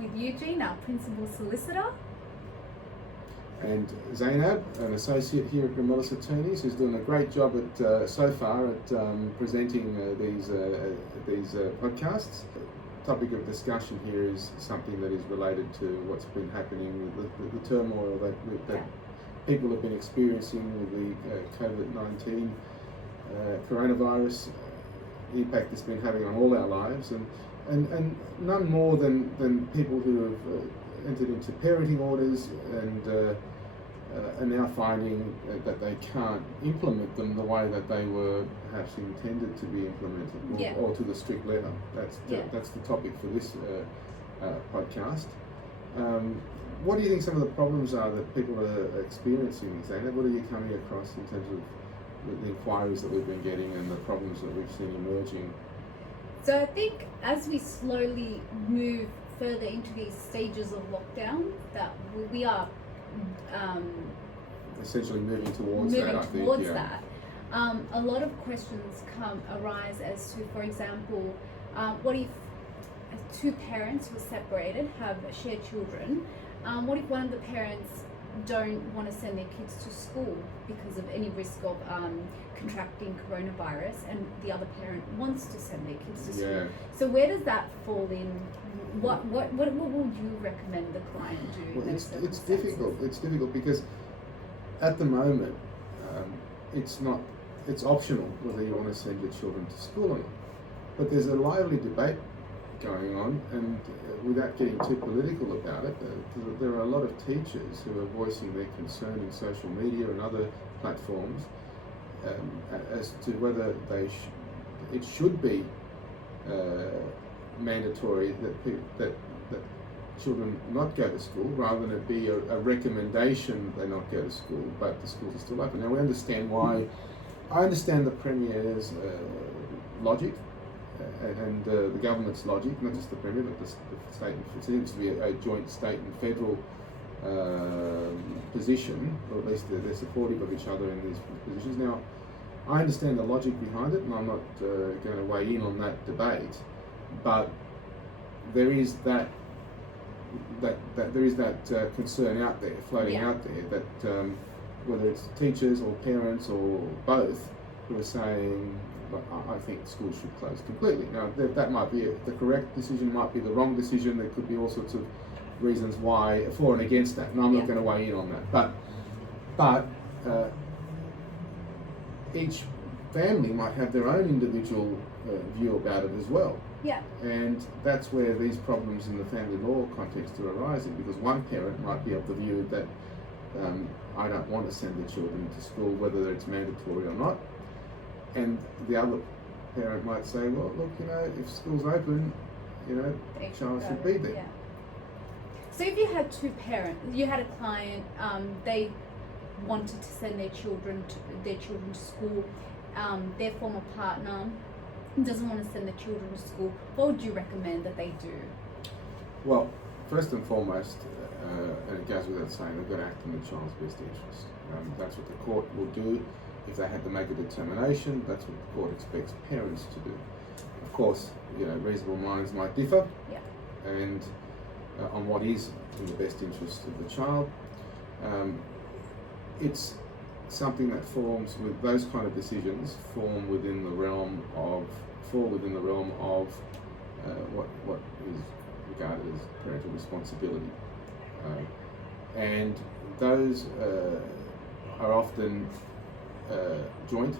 with Eugene, our principal solicitor. And Zainab, an associate here at Gramelis Attorneys, who's doing a great job at so far at presenting these podcasts. The topic of discussion here is something that is related to what's been happening with the turmoil that people have been experiencing with the COVID-19 coronavirus, the impact it's been having on all our lives, and none more than people who have entered into parenting orders and are now finding that they can't implement them the way that they were perhaps intended to be implemented, or to the strict letter. That's the topic for this podcast. What do you think some of the problems are that people are experiencing, Zainab? What are you coming across in terms of the inquiries that we've been getting and the problems that we've seen emerging? So I think as we slowly move further into these stages of lockdown, that we are essentially moving towards that. A lot of questions arise as to, for example, what if two parents who are separated have shared children? What if one of the parents don't want to send their kids to school because of any risk of contracting coronavirus, and the other parent wants to send their kids to school? So where does that fall in? What would you recommend the client do? Well, it's difficult because at the moment it's optional whether you want to send your children to school or not. But there's a lively debate going on, and without getting too political about it, there are a lot of teachers who are voicing their concern in social media and other platforms as to whether it should be mandatory that children not go to school, rather than it be a recommendation they not go to school, but the schools are still open. Now we understand why. I understand the Premier's logic and the government's logic, not just the Premier, but the state. It seems to be a joint state and federal position, or at least they're supportive of each other in these positions. Now, I understand the logic behind it, and I'm not going to weigh in on that debate, but there is that concern out there, floating out there, that whether it's teachers or parents or both, who are saying, I think schools should close completely. Now, that might be the correct decision, might be the wrong decision. There could be all sorts of reasons why, for and against that, and I'm not going to weigh in on that. But each family might have their own individual view about it as well. Yeah. And that's where these problems in the family law context are arising, because one parent might be of the view that I don't want to send the children to school, whether it's mandatory or not. And the other parent might say, well, look, if school's open, the child should be there. Yeah. So if you had two parents, you had a client, they wanted to send their children to school, their former partner doesn't want to send the children to school, what would you recommend that they do? Well, first and foremost, and it goes without saying, they've got to act in the child's best interest. That's what the court will do. If they had to make a determination, that's what the court expects parents to do. Of course, reasonable minds might differ, and on what is in the best interest of the child. It's something that forms with those kind of decisions fall within the realm of what is regarded as parental responsibility, and those are often joint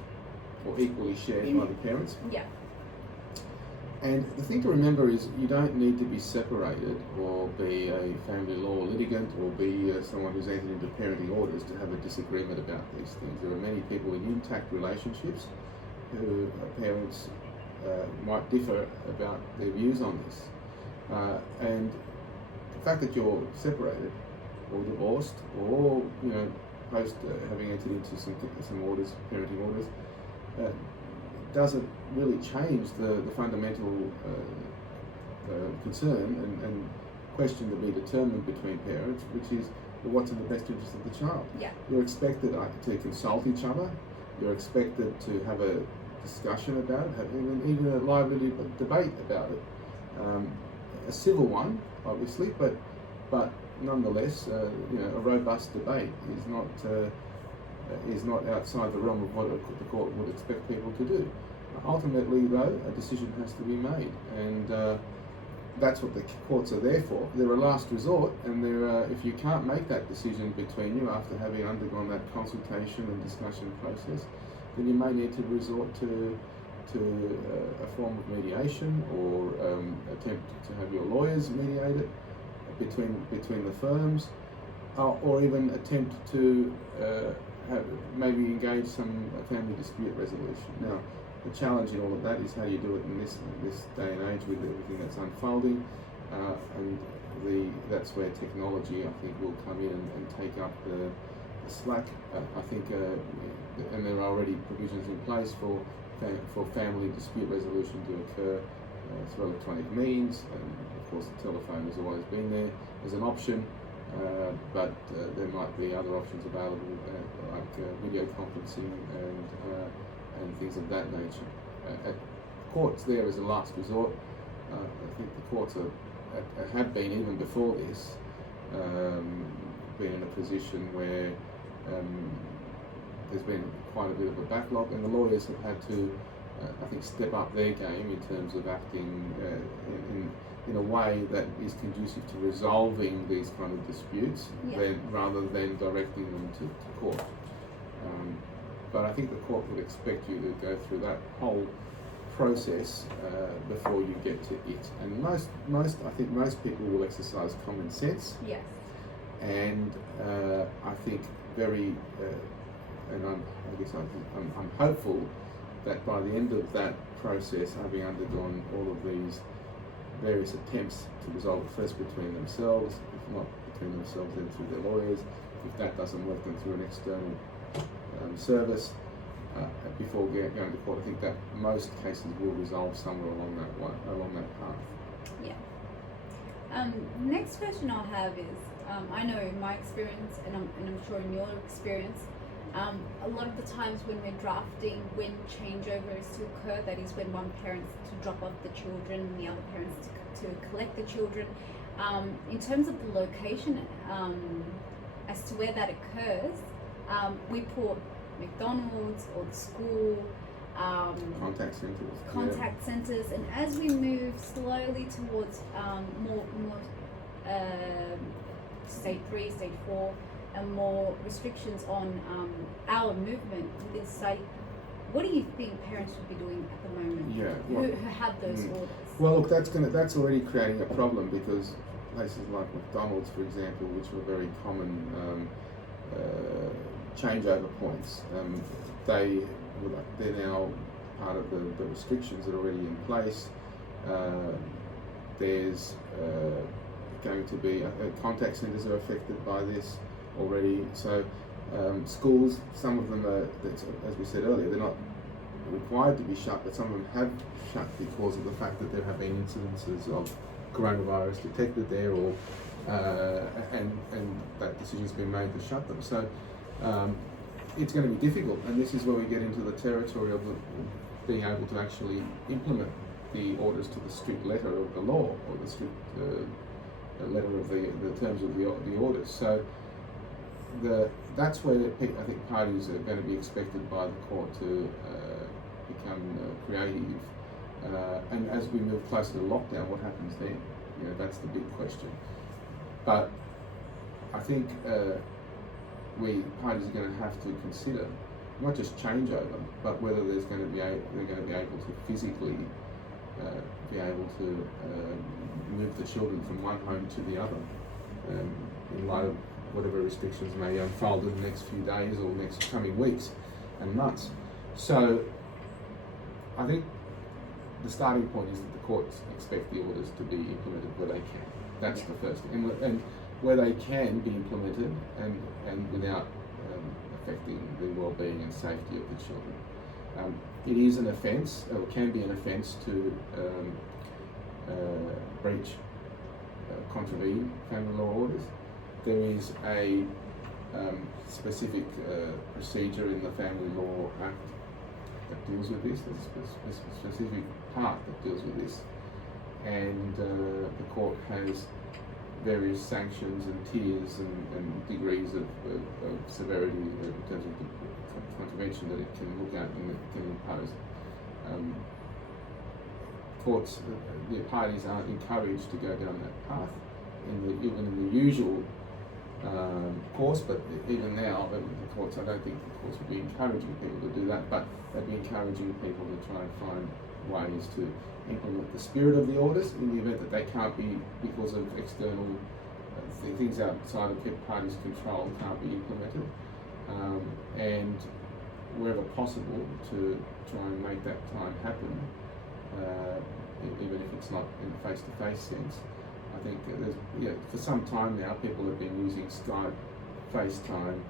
or equally shared by the parents. Yeah. And the thing to remember is you don't need to be separated or be a family law litigant or be someone who's entered into parenting orders to have a disagreement about these things. There are many people in intact relationships who parents might differ about their views on this. And the fact that you're separated or divorced or, post having entered into some orders, parenting orders, doesn't really change the fundamental concern and question to be determined between parents, which is what's in the best interest of the child. Yeah. You're expected to consult each other. You're expected to have a discussion about it, even a lively debate about it. a civil one, obviously, but nonetheless, a robust debate is not outside the realm of what the court would expect people to do. Ultimately, though, a decision has to be made, and that's what the courts are there for. They're a last resort, and if you can't make that decision between you after having undergone that consultation and discussion process, then you may need to resort to a form of mediation, or attempt to have your lawyers mediate it between the firms, or even attempt to maybe engage some family dispute resolution. Now, the challenge in all of that is how you do it in this day and age with everything that's unfolding, and that's where technology, I think, will come in and take up the slack. I think, and there are already provisions in place for family dispute resolution to occur through electronic means, and of course the telephone has always been there as an option, but there might be other options available, like video conferencing and things of that nature. Courts there as a last resort. I think the courts have been, even before this, been in a position where there's been quite a bit of a backlog, and the lawyers have had to, I think, step up their game in terms of acting in a way that is conducive to resolving these kind of disputes, rather than directing them to court. But I think the court would expect you to go through that whole process before you get to it. And I think most people will exercise common sense. Yes. And I think I'm hopeful that by the end of that process, having undergone all of these various attempts to resolve it first between themselves, if not between themselves, then through their lawyers. If that doesn't work, then through an external service, before going to court. I think that most cases will resolve somewhere along that path. Yeah. Next question I'll have is, I know in my experience, and I'm sure in your experience, a lot of the times when we're drafting, when changeover is to occur, that is when one parent to drop off the children and the other parents to collect the children, in terms of the location, as to where that occurs, we put McDonald's or the school, contact centres, and as we move slowly towards more stage 3, stage 4, and more restrictions on our movement within state, what do you think parents should be doing at the moment? Who have those orders? Well, look, that's already creating a problem, because places like McDonald's, for example, which were very common changeover points, they're now part of the restrictions that are already in place. There's going to be contact centres are affected by this already. So schools, some of them are, as we said earlier, they're not required to be shut, but some of them have shut because of the fact that there have been incidences of coronavirus detected there, or and that decision's been made to shut them. So it's going to be difficult, and this is where we get into the territory of being able to actually implement the orders to the strict letter of the law, or the strict letter of the terms of the orders. So that's where I think parties are going to be expected by the court to become creative. And as we move closer to lockdown, what happens then? That's the big question. But I think parties are going to have to consider not just changeover, but whether they're going to be able to physically be able to move the children from one home to the other, in light of whatever restrictions may unfold in the next few days or next coming weeks and months. So I think the starting point is that the courts expect the orders to be implemented where they can. That's the first thing. And where they can be implemented and without affecting the well-being and safety of the children. It is an offence, or can be an offence, to breach, contravene family law orders. There is a specific procedure in the Family Law Act that deals with this. There's a specific part that deals with this. and the court has various sanctions and tiers and degrees of severity in terms of the contravention that it can look at and it can impose. Courts, the parties aren't encouraged to go down that path even in the usual course, but even now, the courts, I don't think the courts would be encouraging people to do that, but they'd be encouraging people to try and find ways to implement the spirit of the orders in the event that they can't be, because of external things outside of the party's control, can't be implemented, and wherever possible to try and make that time happen, even if it's not in a face-to-face sense. I think for some time now, people have been using Skype, FaceTime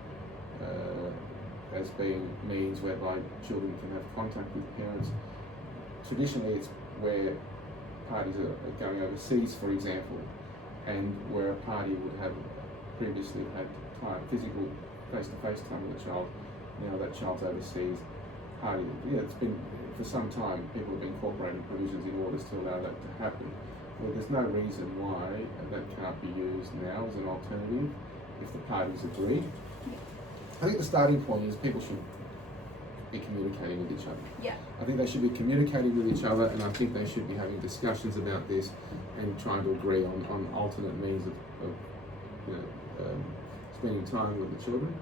as being means whereby children can have contact with parents. Traditionally, it's where parties are going overseas, for example, and where a party would have previously had physical face-to-face time with a child. Now that child's overseas, it's been for some time people have been incorporating provisions in orders to allow that to happen. Well, there's no reason why that can't be used now as an alternative if the parties agree. I think the starting point is people should be communicating with each other. Yeah. I think they should be communicating with each other, and I think they should be having discussions about this and trying to agree on alternate means of spending time with the children.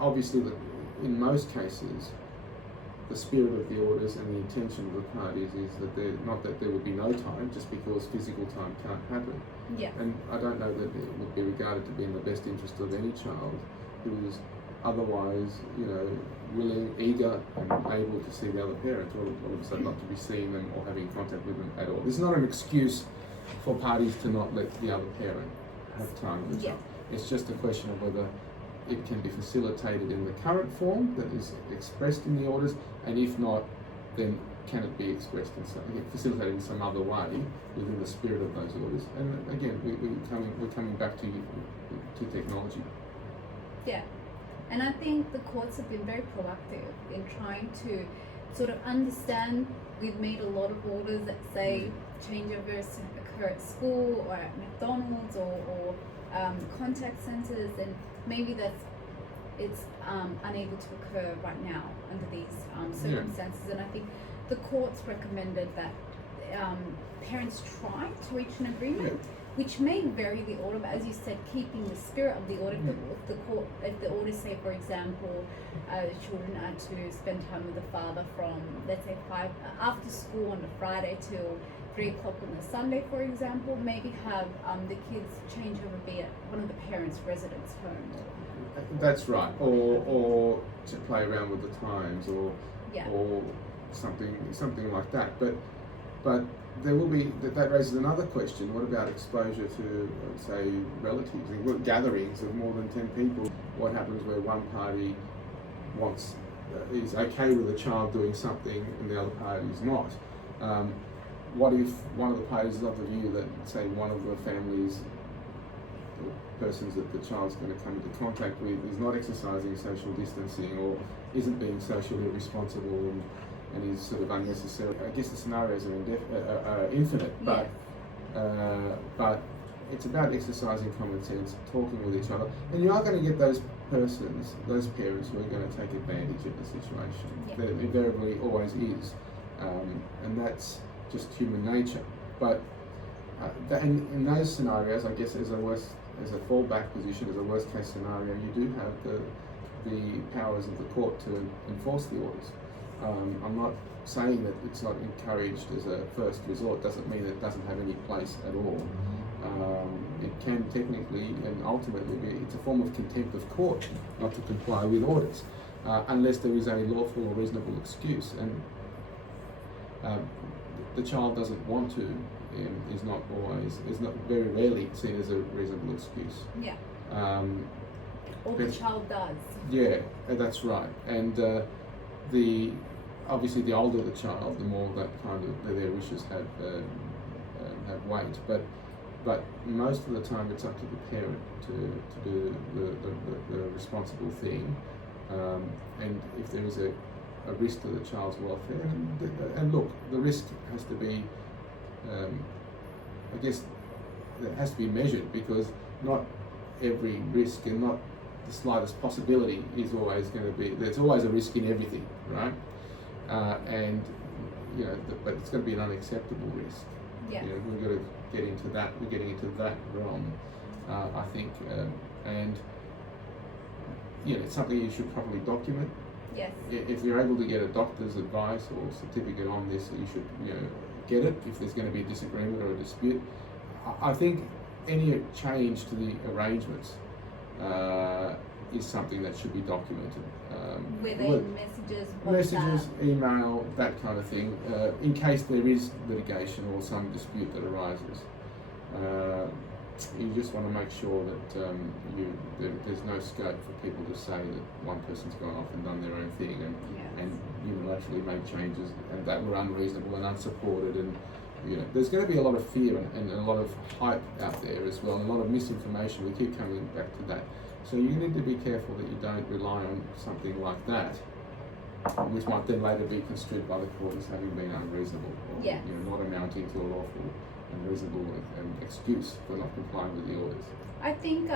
Obviously, in most cases, the spirit of the orders and the intention of the parties is that there would be no time, just because physical time can't happen. Yeah. And I don't know that it would be regarded to be in the best interest of any child who is otherwise, willing, eager, and able to see the other parent, all of a sudden not to be seeing them or having contact with them at all. This is not an excuse for parties to not let the other parent have time with the child. It's just a question of whether it can be facilitated in the current form that is expressed in the orders, and if not, then can it be expressed facilitated in some other way within the spirit of those orders? And again, we're coming back to technology. Yeah, and I think the courts have been very proactive in trying to sort of understand. We've made a lot of orders that say changeovers occur at school or at McDonald's or contact centres, and maybe it's unable to occur right now under these circumstances. And I think the courts recommended that parents try to reach an agreement, which may vary the order, but as you said, keeping the spirit of the order. If the orders say, for example, children are to spend time with the father from, let's say, 5 after school on a Friday till 3 o'clock on the Sunday, for example, maybe have the kids change over, be at one of the parents' residence home. That's right, or to play around with the times, or something like that. But there will be that raises another question. What about exposure to, say, relatives? Gatherings of more than 10 people. What happens where one party is okay with a child doing something and the other party is not? What if one of the parties is of the view that, say, one of the families, or persons that the child's going to come into contact with, is not exercising social distancing or isn't being socially responsible and is sort of unnecessary? I guess the scenarios are infinite, but it's about exercising common sense, talking with each other, and you are going to get those parents who are going to take advantage of the situation. There invariably always is, and that's just human nature. But in those scenarios, I guess as a fallback position, as a worst case scenario, you do have the powers of the court to enforce the orders. I'm not saying that it's not encouraged as a first resort. Doesn't mean it doesn't have any place at all. It can technically and ultimately it's a form of contempt of court not to comply with orders, unless there is a lawful or reasonable excuse. And the child doesn't want to, is not very rarely seen as a reasonable excuse. Yeah. Or the child does. Yeah, that's right. And obviously the older the child, the more that kind of their wishes have weight. But most of the time it's up to the parent to do the responsible thing. And if there is a risk to the child's welfare, and look, the risk has to be I guess it has to be measured, because not every risk and not the slightest possibility is always going to be. There's always a risk in everything, right? And but it's going to be an unacceptable risk. Yeah. We've got to get into that. We're getting into that realm, I think, and it's something you should probably document. Yes. If you're able to get a doctor's advice or certificate on this, you should get it if there's going to be a disagreement or a dispute. I think any change to the arrangements is something that should be documented. Whether messages, WhatsApp. Messages, email, that kind of thing, in case there is litigation or some dispute that arises. You just want to make sure that there's no scope for people to say that one person's gone off and done their own thing and unilaterally made changes and that were unreasonable and unsupported, and there's going to be a lot of fear and a lot of hype out there as well, and a lot of misinformation. We keep coming back to that. So you need to be careful that you don't rely on something like that, which might then later be construed by the court as having been unreasonable or not amounting to a lawful and reasonable excuse for not complying with the orders. I think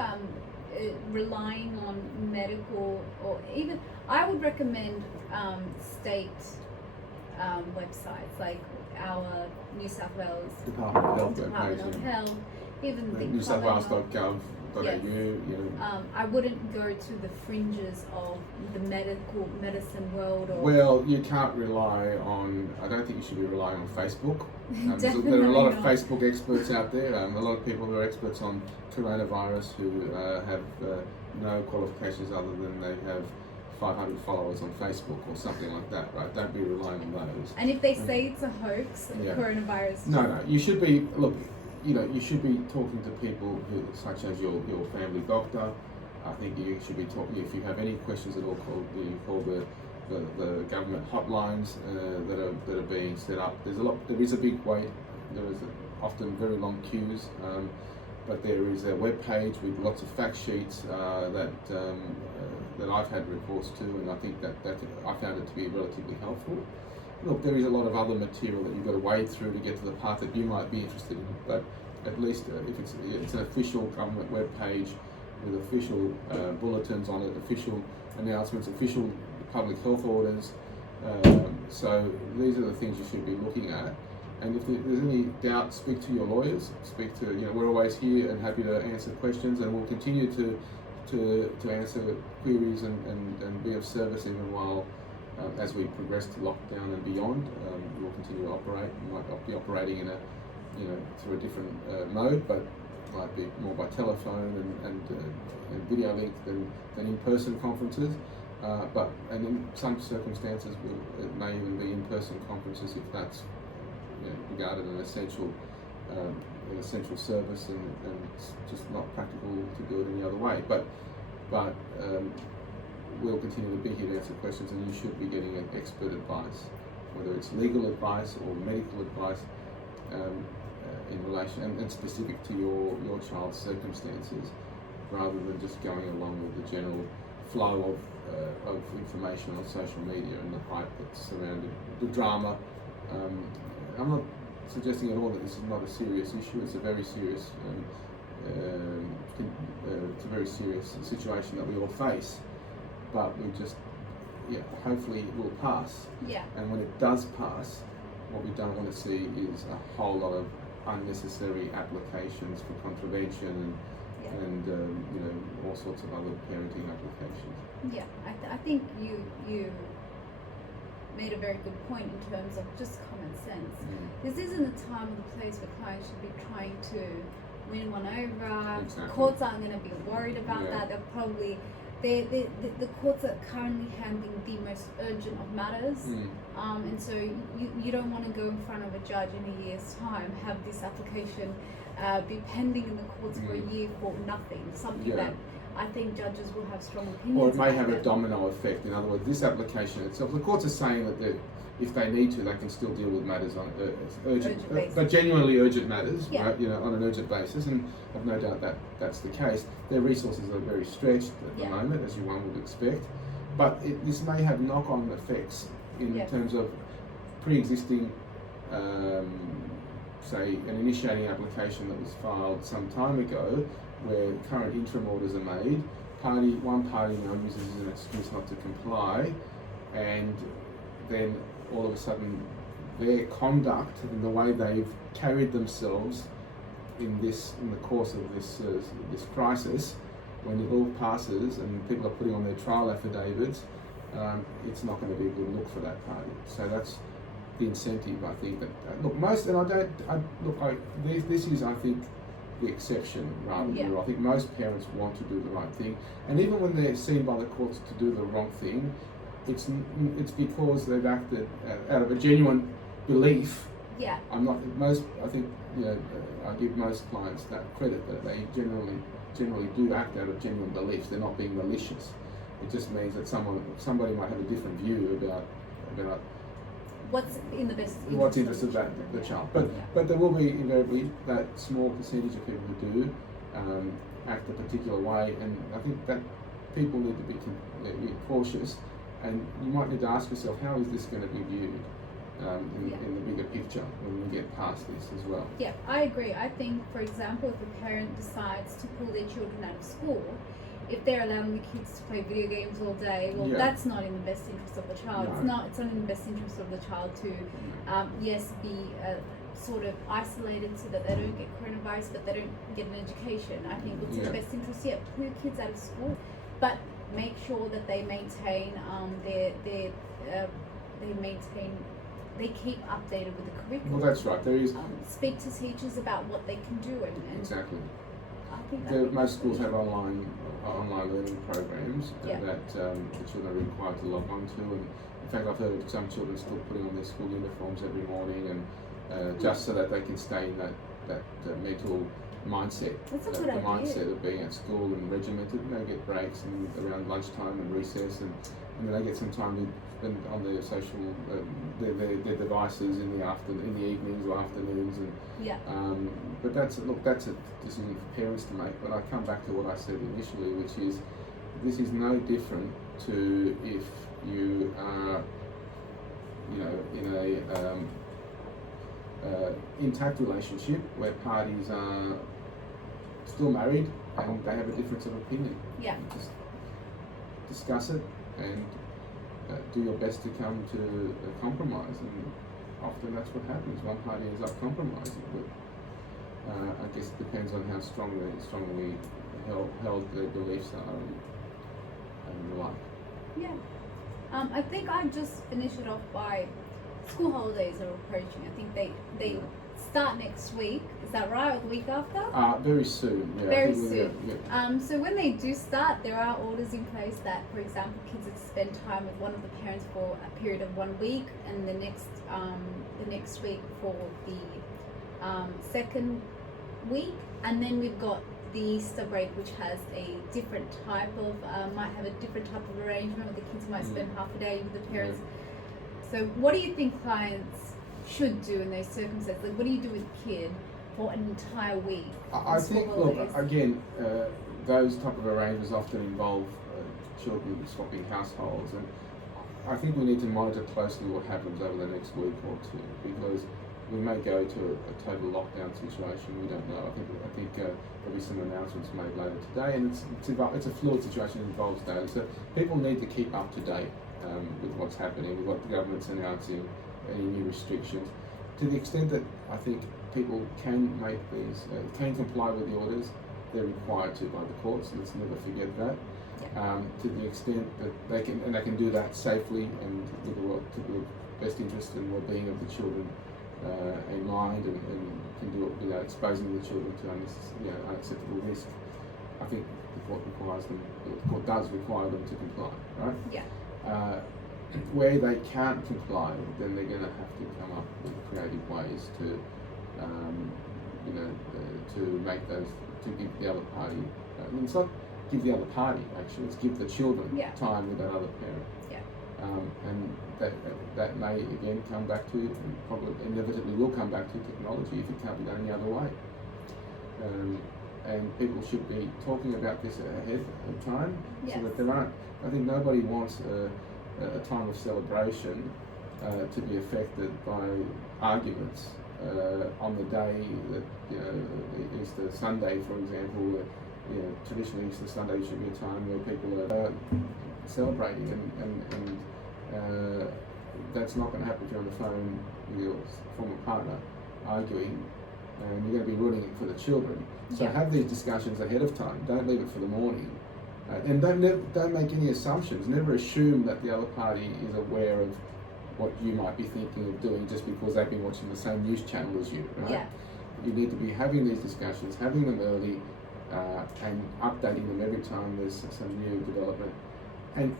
relying on medical, or even I would recommend state websites like our New South Wales Department of Health Department of Health, even the newsouthwales.gov.au. Yes. I wouldn't go to the fringes of the medicine world. Well, you can't rely on. I don't think you should be relying on Facebook. Definitely there are a lot of not. Facebook experts out there. A lot of people who are experts on coronavirus who have no qualifications other than they have 500 followers on Facebook or something like that, right? Don't be relying on those. And if they say it's a hoax, coronavirus. No. You should be you should be talking to people such as your family doctor. I think you should be talking. If you have any questions at all, call the government hotlines that are being set up. There is a big wait. There is often very long queues. But there is a web page with lots of fact sheets that I've had recourse to, and I think that I found it to be relatively helpful. Look, there is a lot of other material that you've got to wade through to get to the part that you might be interested in, but at least if it's an official government web page with official bulletins on it, official announcements, official public health orders. So these are the things you should be looking at. And if there's any doubt, speak to your lawyers. Speak to we're always here and happy to answer questions, and we'll continue to answer queries and be of service even while. As we progress to lockdown and beyond, we'll continue to operate. We might not be operating in through a different mode, but might be more by telephone and video link than in-person conferences. And in some circumstances, it may even be in-person conferences if that's regarded an essential service and it's just not practical to do it any other way. But we'll continue to be here to answer questions, and you should be getting expert advice, whether it's legal advice or medical advice in relation and specific to your child's circumstances, rather than just going along with the general flow of information on social media and the hype that's surrounded the drama. I'm not suggesting at all that this is not a serious issue. It's a very serious situation that we all face. But we just, hopefully it will pass. Yeah. And when it does pass, what we don't want to see is a whole lot of unnecessary applications for contravention and all sorts of other parenting applications. Yeah, I think you made a very good point in terms of just common sense. This isn't the time or the place where clients should be trying to win one over. Exactly. Courts aren't going to be worried about that. They're probably the courts are currently handling the most urgent of matters, and so you don't want to go in front of a judge in a year's time, have this application be pending in the courts for a year for nothing, something that I think judges will have strong opinions. Or it may have a domino effect. In other words, this application itself, the courts are saying that if they need to, they can still deal with matters on urgent but genuinely urgent matters, right? On an urgent basis, and I've no doubt that that's the case. Their resources are very stretched at the moment, as one would expect, but this may have knock-on effects in terms of pre-existing say, an initiating application that was filed some time ago, where current interim orders are made. One party now uses as an excuse not to comply, and then all of a sudden their conduct and the way they've carried themselves in the course of this crisis, when it all passes and people are putting on their trial affidavits, it's not going to be a good look for that party. So that's the incentive, I think. This is, I think, the exception rather than the rule. I think most parents want to do the right thing, and even when they're seen by the courts to do the wrong thing, it's because they've acted out of a genuine belief. Yeah. I think, I give most clients that credit, that they generally do act out of genuine beliefs. They're not being malicious. It just means that somebody might have a different view about what's in the best interest of the child. But there will be invariably that small percentage of people who do act a particular way, and I think that people need to be cautious, and you might need to ask yourself, how is this going to be viewed in the bigger picture when we get past this as well? Yeah, I agree. I think, for example, if a parent decides to pull their children out of school, if they're allowing the kids to play video games all day, well, that's not in the best interest of the child. No. It's not in the best interest of the child to, be sort of isolated so that they don't get coronavirus, but they don't get an education. I think it's in the best interest. Pull your kids out of school, but make sure that they maintain they keep updated with the curriculum. Well, that's right. There is speak to teachers about what they can do and exactly. I think most schools have online learning programs that the children are required to log on to, and in fact I've heard of some children still putting on their school uniforms every morning, and just so that they can stay in that mental mindset. That's a the good idea. Mindset of being at school and regimented, and they get breaks and around lunchtime and recess, and then they get some time to spend on their social their devices in the evenings or afternoons, and but that's a decision for parents to make. But I come back to what I said initially, which is this is no different to if you are in a intact relationship where parties are still married and they have a difference of opinion. Yeah. Just discuss it and do your best to come to a compromise, and often that's what happens. One party ends up compromising, but I guess it depends on how strongly held their beliefs are and the like. Yeah. I think I'd just finish it off by school holidays are approaching. I think they start next week. Is that right? Or the week after? Very soon. Yeah. Very soon. So when they do start, there are orders in place that, for example, kids are to spend time with one of the parents for a period of 1 week, and the next week for the second week, and then we've got the Easter break, which has a different type of might have a different type of arrangement where the kids might spend half a day with the parents. So what do you think clients should do in those circumstances? Like, what do you do with a kid for an entire week? I think, look, again, those type of arrangements often involve children swapping households, and I think we need to monitor closely what happens over the next week or two, because we may go to a total lockdown situation. We don't know. I think there'll be some announcements made later today, and it's a fluid situation that involves data. So people need to keep up to date with what's happening, with what the government's announcing, any new restrictions. To the extent that I think people can make these, can comply with the orders, they're required to by the courts. Let's never forget that. To the extent that they can do that safely and with the best interest and well-being of the children in mind, and can do it without exposing the children to unacceptable risk. I think the court does require them to comply, right? Yeah. Where they can't comply, then they're going to have to come up with creative ways to, to make those, to give the other party. It's not give the other party actually; it's give the children time with that other parent. Yeah. And that may again come back to, and probably inevitably will come back to technology if it can't be done any other way. And people should be talking about this ahead of time, so that there aren't. I think nobody wants a time of celebration to be affected by arguments on the day that, the Easter Sunday, for example, traditionally Easter Sunday should be a time where people are celebrating, and that's not going to happen if you're on the phone with your former partner arguing, and you're going to be ruining it for the children. So have these discussions ahead of time. Don't leave it for the morning, and don't make any assumptions. Never assume that the other party is aware of what you might be thinking of doing just because they've been watching the same news channel as you, right? Yeah. You need to be having these discussions, having them early, and updating them every time there's some new development, and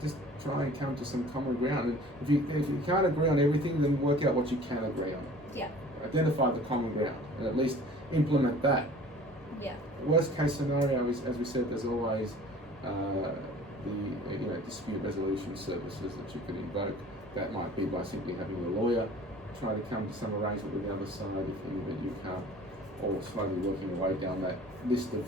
just try and come to some common ground. And if you can't agree on everything, then work out what you can agree on. Yeah. Identify the common ground and at least implement that. Yeah. Worst case scenario is, as we said, there's always the dispute resolution services that you can invoke. That might be by simply having a lawyer try to come to some arrangement with the other side if you can't, or slowly working your way down that list of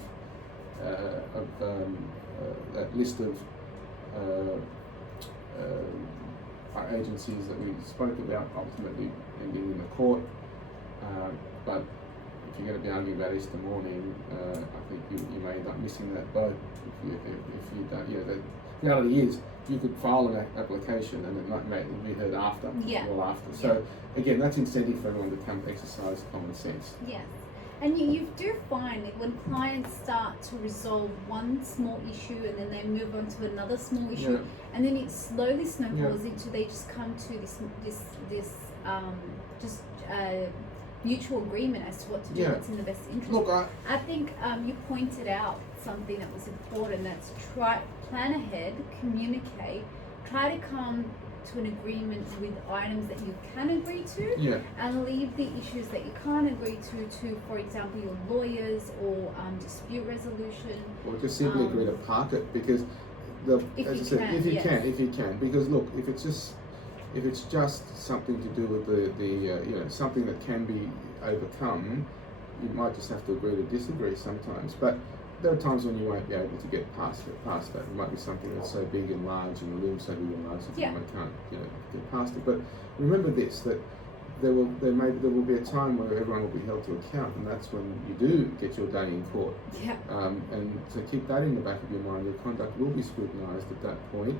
agencies that we spoke about, ultimately ending in the court. But if you're going to be arguing about Easter morning, I think you may end up missing that boat if you don't. The reality is you could file an application and it might be heard after. Yeah. Or after. So again, that's incentive for everyone to come exercise common sense. Yes. And you do find that when clients start to resolve one small issue and then they move on to another small issue, and then it slowly snowballs into they just come to this mutual agreement as to what to do, what's in the best interest. Look, I think you pointed out something that was important. That's plan ahead, communicate, try to come to an agreement with items that you can agree to, and leave the issues that you can't agree to, for example, your lawyers or dispute resolution. Or just simply agree to park it, because if you can, because look, if it's just something to do with the something that can be overcome, you might just have to agree to disagree sometimes. But there are times when you won't be able to get past that. It might be something that's so big and large, and the room's so big and large that you can't get past it. But remember this, that there will be a time where everyone will be held to account, and that's when you do get your day in court. Yeah. And so keep that in the back of your mind. Your conduct will be scrutinised at that point.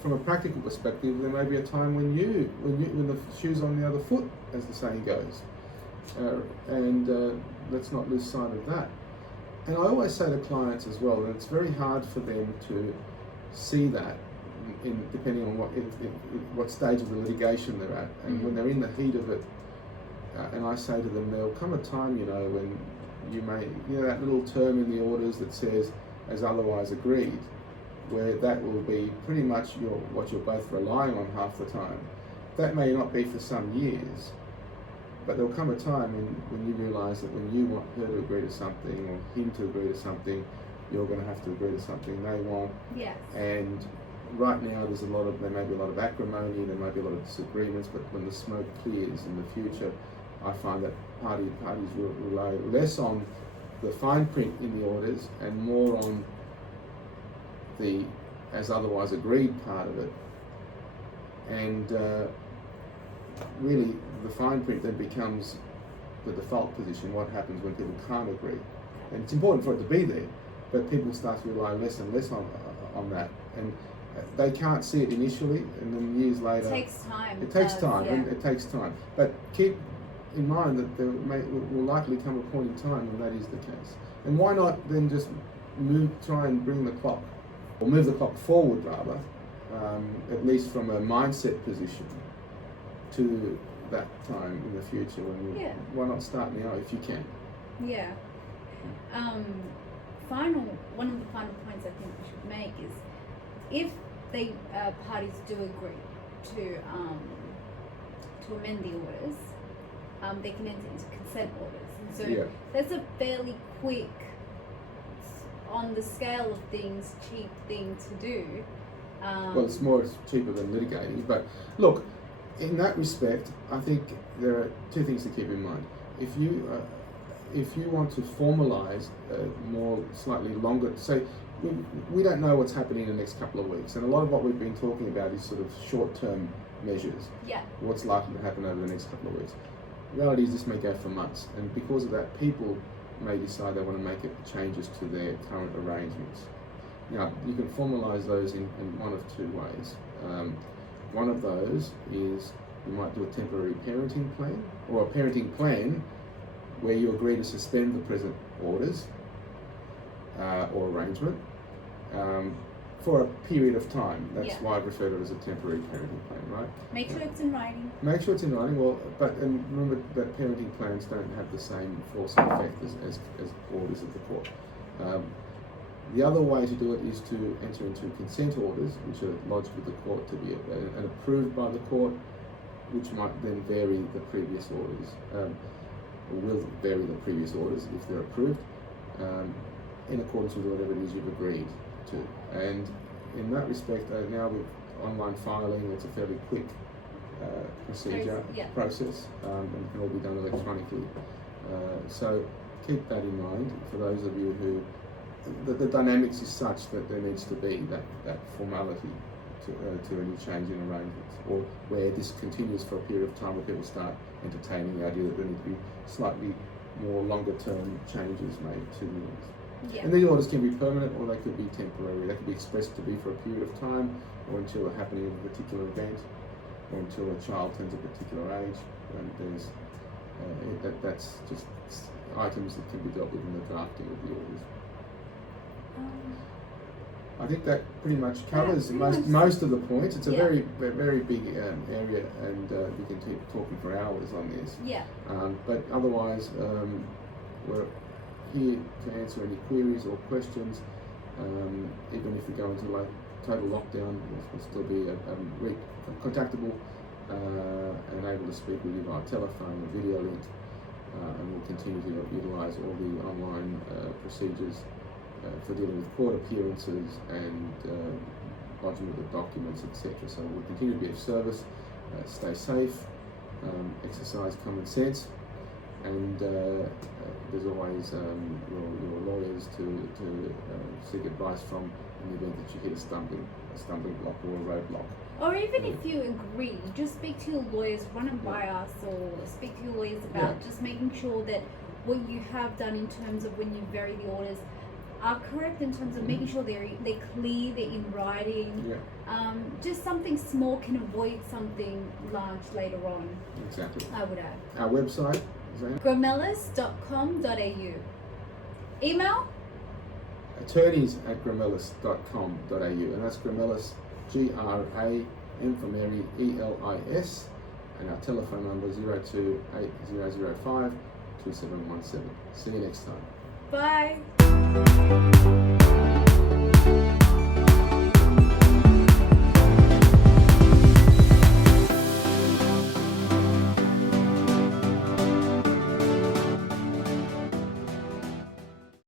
From a practical perspective, there may be a time when the shoe's on the other foot, as the saying goes, and let's not lose sight of that. And I always say to clients as well, and it's very hard for them to see that, depending on what stage of the litigation they're at, and when they're in the heat of it. And I say to them, there'll come a time, when you may, that little term in the orders that says, "as otherwise agreed," where that will be pretty much what you're both relying on half the time. That may not be for some years, but there'll come a time when you realise that when you want her to agree to something or him to agree to something, you're going to have to agree to something they want. Yes. And right now there may be a lot of acrimony, there might be a lot of disagreements, but when the smoke clears in the future, I find that parties will rely less on the fine print in the orders and more on the as otherwise agreed part of it. And really the fine print then becomes the default position, what happens when people can't agree. And it's important for it to be there, but people start to rely less and less on that. And they can't see it initially, and then years later... It takes time. It takes time. But keep in mind that there will likely come a point in time when that is the case. And why not then just try and bring the clock, or move the clock forward rather, at least from a mindset position to that time in the future. Why not start now if you can? Yeah. One of the final points I think we should make is, if the parties do agree to amend the orders, they can enter into consent orders, and so that's a fairly quick, on the scale of things, cheap thing to do. Well, it's cheaper than litigating, but look, in that respect, I think there are two things to keep in mind. If you want to formalise more slightly longer, say we don't know what's happening in the next couple of weeks, and a lot of what we've been talking about is sort of short-term measures. Yeah. What's likely to happen over the next couple of weeks. reality is this may go for months, and because of that, people may decide they want to make changes to their current arrangements. Now, you can formalise those in one of two ways. One of those is you might do a temporary parenting plan, or a parenting plan where you agree to suspend the present orders or arrangement for a period of time. That's why I refer to it as a temporary parenting plan, right? Make sure it's in writing. Make sure it's in writing. Well, and remember that parenting plans don't have the same force and effect as orders of the court. The other way to do it is to enter into consent orders, which are lodged with the court to be and approved by the court, which might then vary the previous orders, or will vary the previous orders if they're approved, in accordance with whatever it is you've agreed to. And in that respect, now with online filing, it's a fairly quick process, and can all be done electronically. So keep that in mind for those of you who the dynamics is such that there needs to be that formality to any change in arrangements, or where this continues for a period of time where people start entertaining the idea that there need to be slightly more longer term changes made to the orders. And these orders can be permanent, or they could be temporary. They could be expressed to be for a period of time, or until a happening of a particular event, or until a child turns a particular age. And there's that's just items that can be dealt with in the drafting of the orders. I think that pretty much covers most of the points. It's a very big area, and we can keep talking for hours on this. But otherwise, we're here to answer any queries or questions. Even if we go into like total lockdown, we'll still be contactable and able to speak with you via telephone or video link, and we'll continue to utilise all the online procedures for dealing with court appearances and lodgement of documents, etc. So we'll continue to be of service. Stay safe, exercise common sense, and there's always your lawyers to seek advice from in the event that you hit a stumbling block or a roadblock. Or even if you agree, just speak to your lawyers, run it by us, or speak to your lawyers about just making sure that what you have done in terms of when you vary the orders are correct, in terms of making sure they're clear, they're in writing. Just something small can avoid something large later on. Exactly. I would add. Our website, Gramelis.com.au. Email? attorneys@gramelis.com.au, and that's Gramelis, GRAM for Mary, ELIS, and our telephone number 028005 2717. See you next time. Bye.